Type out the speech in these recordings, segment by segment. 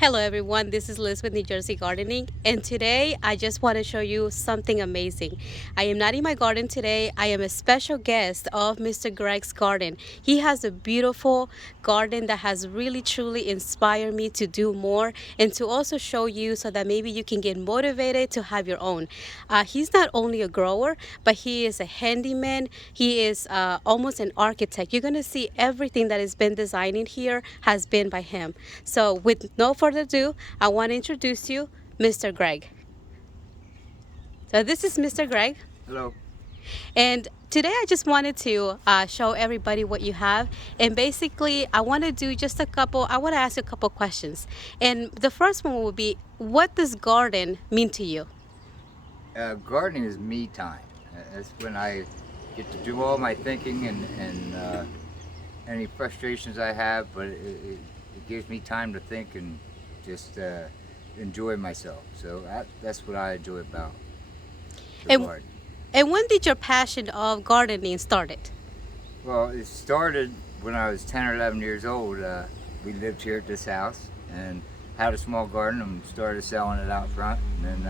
Hello everyone, this is Liz with New Jersey Gardening, and today I just want to show you something amazing. I am not in my garden today. I am a special guest of Mr. Greg's garden. He has a beautiful garden that has really truly inspired me to do more and to also show you so that maybe you can get motivated to have your own. He's not only a grower, but he is a handyman. He is almost an architect. You're going to see everything that has been designing here has been by him. So with no further ado, I want to introduce you Mr. Greg. So this is Mr. Greg, Hello. and today I just wanted to show everybody what you have. And basically, I want to do just a couple, I want to ask you a couple questions. And the first one will be, what does garden mean to you? Gardening is me time. That's when I get to do all my thinking and any frustrations I have, but it gives me time to think and just enjoy myself. So that's what I enjoy about the And, garden. and when did your passion of gardening started? Well, it started when I was 10 or 11 years old. We lived here at this house and had a small garden and started selling it out front. And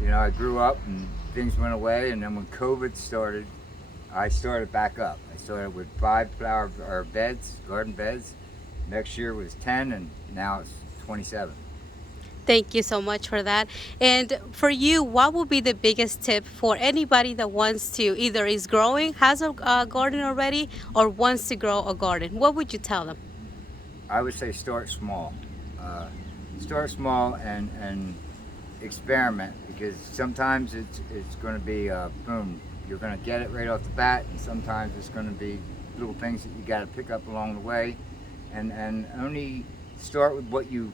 then I grew up and things went away, and then when COVID started, I started back up. I started with 5 flower or beds, garden beds. Next year was 10, and now it's 27. Thank you so much for that. And for you, what would be the biggest tip for anybody that wants to either is growing, has a garden already, or wants to grow a garden? What would you tell them? I would say start small. Uh, start small and experiment, because sometimes it's going to be boom. You're going to get it right off the bat, and sometimes it's going to be little things that you got to pick up along the way, and only start with what you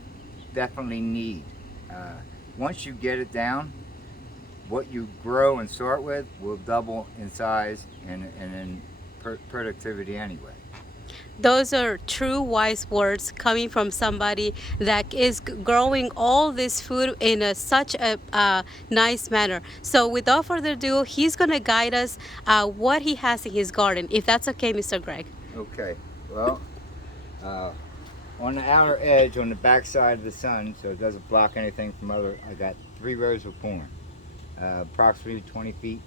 definitely need. Uh, Once you get it down, what you grow and start with will double in size and in productivity anyway. Those are true wise words coming from somebody that is growing all this food in such a nice manner. So, without further ado, he's going to guide us what he has in his garden, if that's okay, Mr. Greg. Okay, well, uh, on the outer edge, on the back side of the sun, so it doesn't block anything from other, I got 3 rows of corn, approximately 20 feet,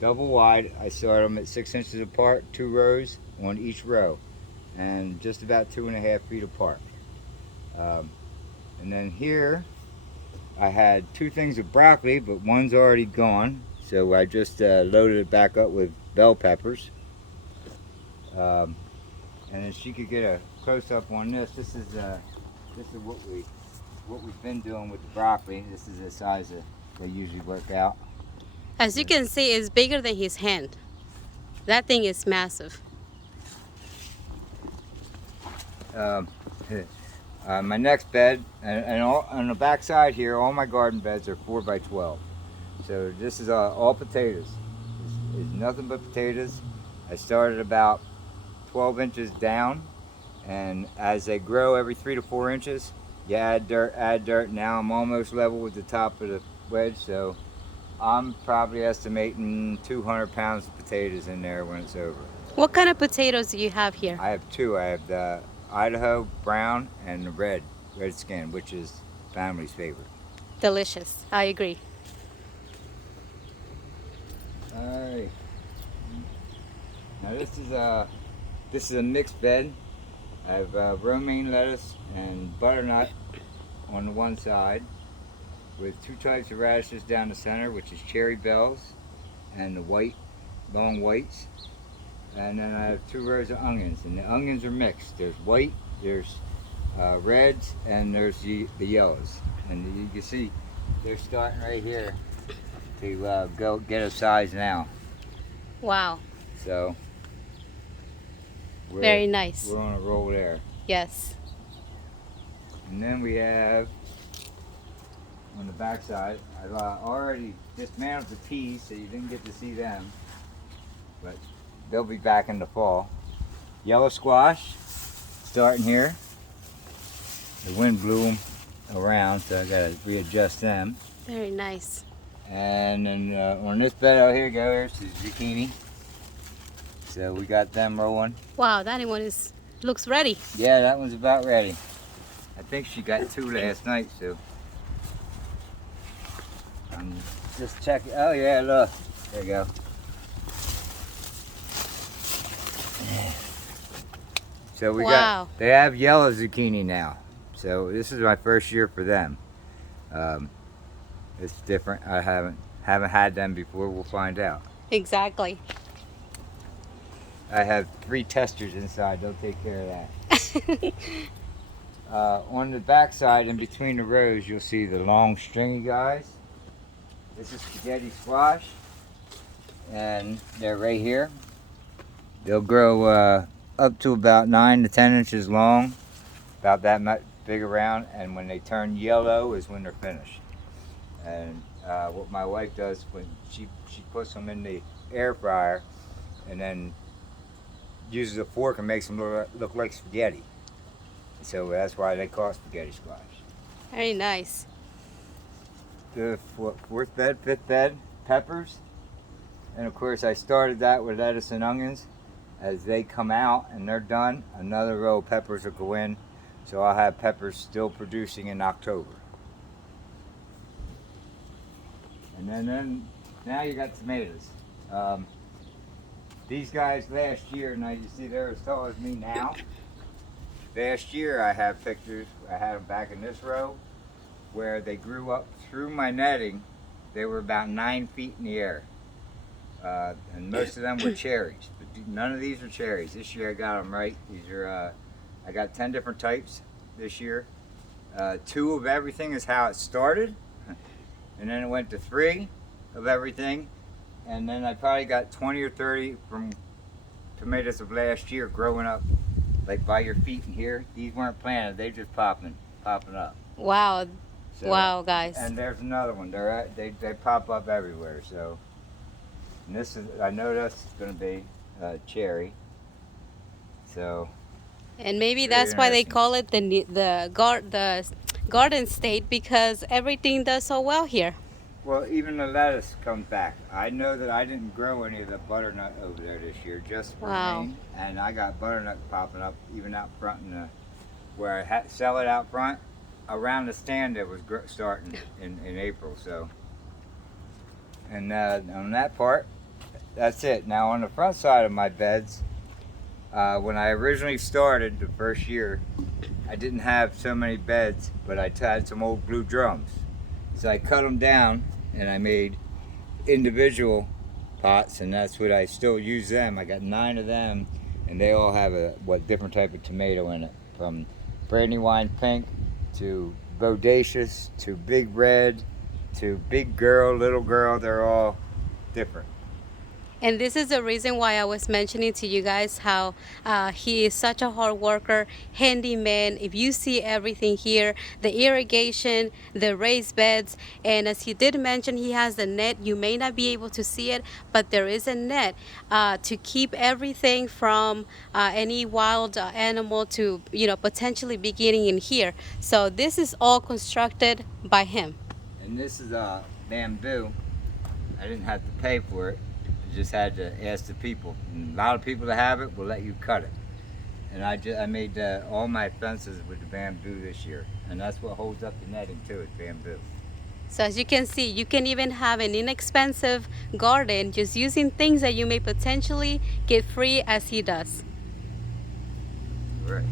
double wide. I start them at 6 inches apart, 2 rows on each row, and just about 2.5 feet apart. Um, and then here, I had 2 things of broccoli, but one's already gone, so I just loaded it back up with bell peppers. Um, and then she could get a close up on this. This is what we've been doing with the broccoli. This is the size that they usually work out. As you can see, it's bigger than his hand. That thing is massive. Um, my next bed, and all, on the back side here, all my garden beds are 4 by 12. So this is all potatoes. It's nothing but potatoes. I started about 12 inches down, and as they grow every 3 to 4 inches, you add dirt. Now I'm almost level with the top of the wedge, so I'm probably estimating 200 pounds of potatoes in there when it's over. What kind of potatoes do you have here? I have two. I have the Idaho brown and the red skin, which is family's favorite. Delicious. I agree. All right. Now this is a mixed bed. I have romaine lettuce and butternut on the one side, with 2 types of radishes down the center, which is cherry bells and the white, long whites. And then I have 2 rows of onions, and the onions are mixed. There's white, there's reds, and there's the yellows. And you can see they're starting right here to go get a size now. Wow. So Very nice. we're on a roll there. Yes. And then we have on the back side, I've already dismantled the peas, so you didn't get to see them, but they'll be back in the fall. Yellow squash, starting here. The wind blew them around, so I gotta readjust them. Very nice. And then on this bed out here, here's the zucchini. So we got them rolling. Wow, that one looks ready. Yeah, that one's about ready. I think she got 2 last night, so I'm just checking. Oh yeah, look. There you go. So we Wow. they have yellow zucchini now. So this is my first year for them. It's different. I haven't had them before. We'll find out. Exactly. I have 3 testers inside. They'll take care of that. On the back side, in between the rows, you'll see the long stringy guys. This is spaghetti squash, and they're right here. They'll grow up to about 9 to 10 inches long, about that much big around, and when they turn yellow is when they're finished. And what my wife does when she puts them in the air fryer and then uses a fork and makes them look like spaghetti. So that's why they call it spaghetti squash. Very nice. The 4th bed, 5th bed, peppers. And of course I started that with lettuce and onions. As they come out and they're done, another row of peppers will go in. So I'll have peppers still producing in October. And then now you got tomatoes. These guys last year, now you see they're as tall as me now. Last year I have pictures, I had them back in this row, where they grew up through my netting. They were about 9 feet in the air. And most of them were cherries, but none of these are cherries. This year I got them right. These are, I got 10 different types this year. 2 of everything is how it started, and then it went to 3 of everything, and then I probably got 20 or 30 from tomatoes of last year growing up, like by your feet in here. These weren't planted; they just popping up. Wow. So, Wow, guys. And there's another one. They pop up everywhere. So, and this is, I know this is going to be cherry. So. And maybe Very that's why they interesting. call it the garden state, because everything does so well here. Well, even the lettuce comes back. I know that I didn't grow any of the butternut over there this year, just for Wow. rain. And I got butternut popping up even out front in the, where I sell it out front. Around the stand it was starting in April. So, and on that part, that's it. Now on the front side of my beds, when I originally started the first year, I didn't have so many beds, but I had some old blue drums. So I cut them down and I made individual pots, and that's what I still use them. I got 9 of them, and they all have a different type of tomato in it, from Brandywine Pink to Bodacious to Big Red to Big Girl, Little Girl. They're all different. And this is the reason why I was mentioning to you guys how he is such a hard worker, handyman. If you see everything here, the irrigation, the raised beds, and as he did mention, he has the net. You may not be able to see it, but there is a net to keep everything from any wild animal to, potentially be getting in here. So this is all constructed by him. And this is bamboo. I didn't have to pay for it. I just had to ask the people. And a lot of people that have it will let you cut it. And I made all my fences with the bamboo this year. And that's what holds up the netting too, is bamboo. So as you can see, you can even have an inexpensive garden just using things that you may potentially get free, as he does. Right.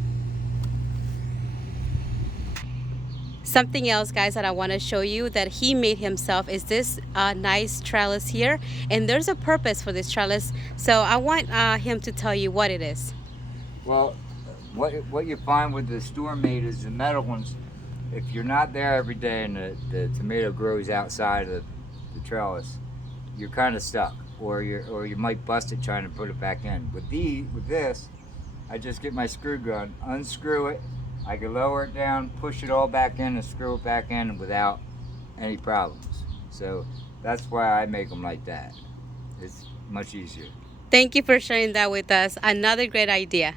Something else, guys, that I want to show you that he made himself is this nice trellis here. And there's a purpose for this trellis. So I want him to tell you what it is. Well, what you find with the store made is the metal ones, if you're not there every day and the tomato grows outside of the trellis, you're kind of stuck, or you might bust it trying to put it back in. With this, I just get my screw gun, unscrew it, I can lower it down, push it all back in, and screw it back in without any problems. So that's why I make them like that. It's much easier. Thank you for sharing that with us. Another great idea.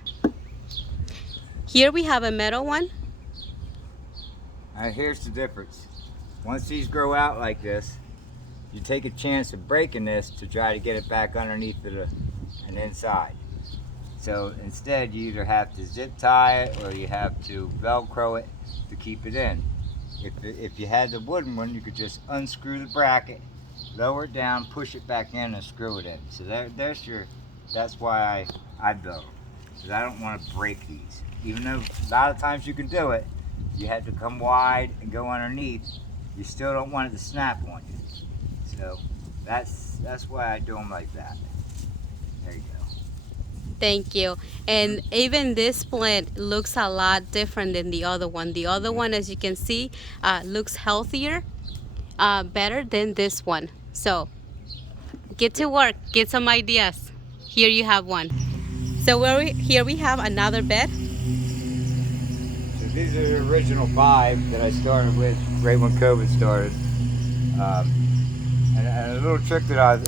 Here we have a metal one. Here's the difference. Once these grow out like this, you take a chance of breaking this to try to get it back underneath and inside. So instead, you either have to zip tie it or you have to Velcro it to keep it in. If you had the wooden one, you could just unscrew the bracket, lower it down, push it back in, and screw it in. So that's why I build them, because I don't want to break these. Even though a lot of times you can do it, you have to come wide and go underneath. You still don't want it to snap on you. So that's why I do them like that. There you go. Thank you. And even this plant looks a lot different than the other one. The other one, as you can see, looks healthier, better than this one. So get to work, get some ideas. Here you have one. So here we have another bed. So these are the original 5 that I started with right when COVID started. And a little trick that